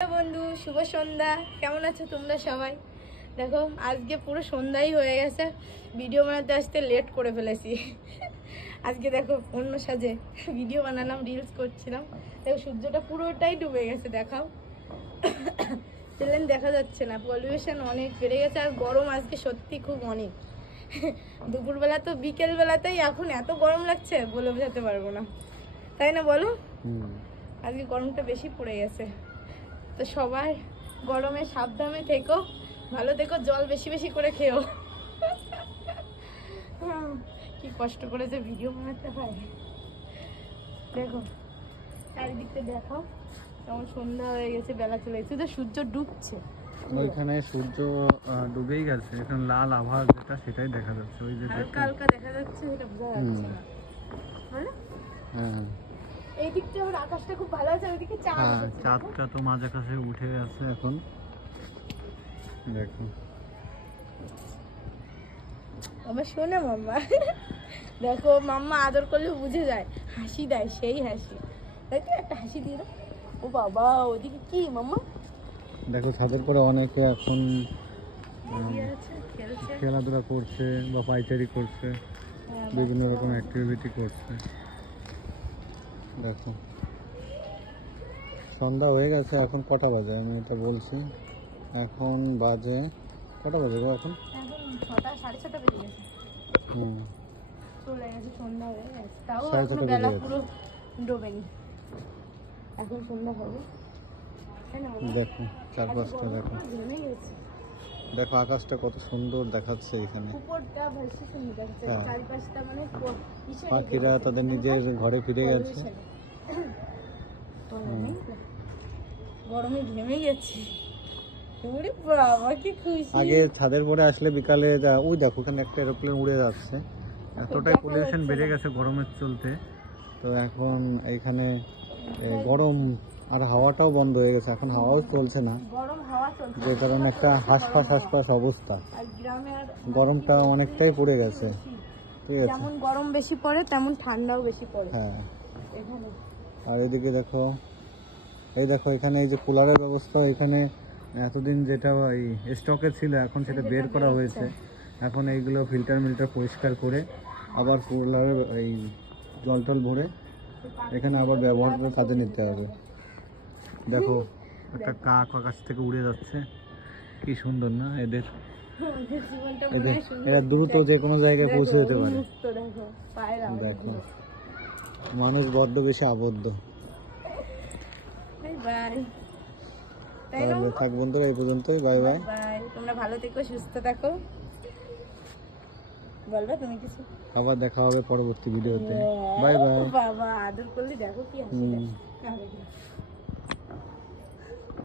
বন্ধু শুভ সন্ধ্যা, কেমন আছো তোমরা সবাই? দেখো আজকে পুরো সন্ধ্যাই হয়ে গেছে, ভিডিও বানাতে আসতে লেট করে ফেলেছি। আজকে দেখো অন্য সাজে ভিডিও বানালাম, রিলস করছিলাম। দেখো সূর্যটা পুরোটাই ডুবে গেছে, দেখাও। প্লেন দেখা যাচ্ছে না, পলিউশন অনেক বেড়ে গেছে, আর গরম আজকে সত্যি খুব অনেক। দুপুরবেলা তো বিকেল বেলাতেই এখন এত গরম লাগছে বলে বোঝাতে পারবো না, তাই না বলো? আজকে গরমটা বেশি পড়ে গেছে। তো সবাই গরমে সাবধানে থেকো, ভালো থেকো, জল বেশি বেশি করে খেও। কি কষ্ট করে যে ভিডিও বানাতে হয়। দেখো চারিদিকটা দেখাও, কেমন সন্ধ্যা হয়ে গেছে, বেলা চলে গেছে, তো সূর্য ডুবছে। ওইখানে সূর্য ডুবেই গেছে, এখন লাল আভা যেটা সেটাই দেখা যাচ্ছে, ওই যে হালকা হালকা দেখা যাচ্ছে, সেটা বোঝা যাচ্ছে না। হ্যাঁ এই দিকটা আবার আকাশটা খুব ভালো আছে, ওইদিকে চাঁদ হ্যাঁ, উঠেছে। চাঁদটা তো মাঝ আকাশে উঠে আছে এখন, দেখো আমার শোনে মাম্মা। দেখো মাম্মা আদর করলে বুঝে যায়, হাসি দেয়, সেই হাসি। দেখো একটা হাসি দিয়ে দাও। ও বাবা, ওদিকে কি মাম্মা? দেখো ছাদের পরে অনেকে এখন খেলছে। খেলাধুলা করছে বা পাইচারি করছে, বিভিন্ন রকম অ্যাক্টিভিটি করছে। দেখো সন্ধ্যা হয়ে গেছে, এখন কটা বাজে আমি এটা বলছি, এখন বাজে কটা বাজে গো? এখন 6টা 6:30 বেজে গেছে। চলে গেছে, সন্ধ্যা হয়ে গেছে, তাও এখনো বেলা পুরো ডোবেনি, এখন সন্ধ্যা হবে। দেখো চারপাশটা দেখো, দেখো আকাশটা কত সুন্দর দেখাচ্ছে এখানে। পাখিরা তাদের নিজের ঘরে ফিরে গেছে। গরমে ঘেমে গেছি। বাবা কি খুশি। আগে ছাদের পরে আসলে বিকালে ওই দেখো ওখানে একটা এরোপ্লেন উড়ে যাচ্ছে, এতটাই পলিউশন বেড়ে গেছে গরমের চলতে। তো এখন এইখানে গরম, আর হাওয়াটাও বন্ধ হয়ে গেছে, এখন হাওয়াও চলছে না, যে কারণে একটা হাঁসফাঁস অবস্থা। গরমটা অনেকটাই পড়ে গেছে, ঠিক আছে? যেমন গরম বেশি পড়ে তেমন ঠান্ডাও বেশি পড়ে। হ্যাঁ, আর এদিকে দেখো, এই দেখো এখানে এই যে কুলারের ব্যবস্থা, এখানে এতদিন যেটা এই স্টকে ছিল এখন সেটা বের করা হয়েছে। এখন এইগুলো ফিল্টার পরিষ্কার করে আবার কুলারের এই জল টল ভরে এখানে আবার ব্যবহার করে কাজে নিতে হবে। দেখো একটা কাক আকাশ থেকে উড়ে যাচ্ছে, কি সুন্দর না? এরা দ্রুত যে কোনো জায়গায় পৌঁছে যেতে পারে। দেখো মানুষ বড্ড বেশি আবদ্ধ। তাহলে থাক বন্ধুরা, এই পর্যন্তই, বাই বাই। তোমরা ভালো থেকো, সুস্থ থাকো। বলবে তুমি কিছু? আবার দেখা হবে পরবর্তী ভিডিওতে, বাই বাই। বাবা আদর করলে দেখো কি হাসি।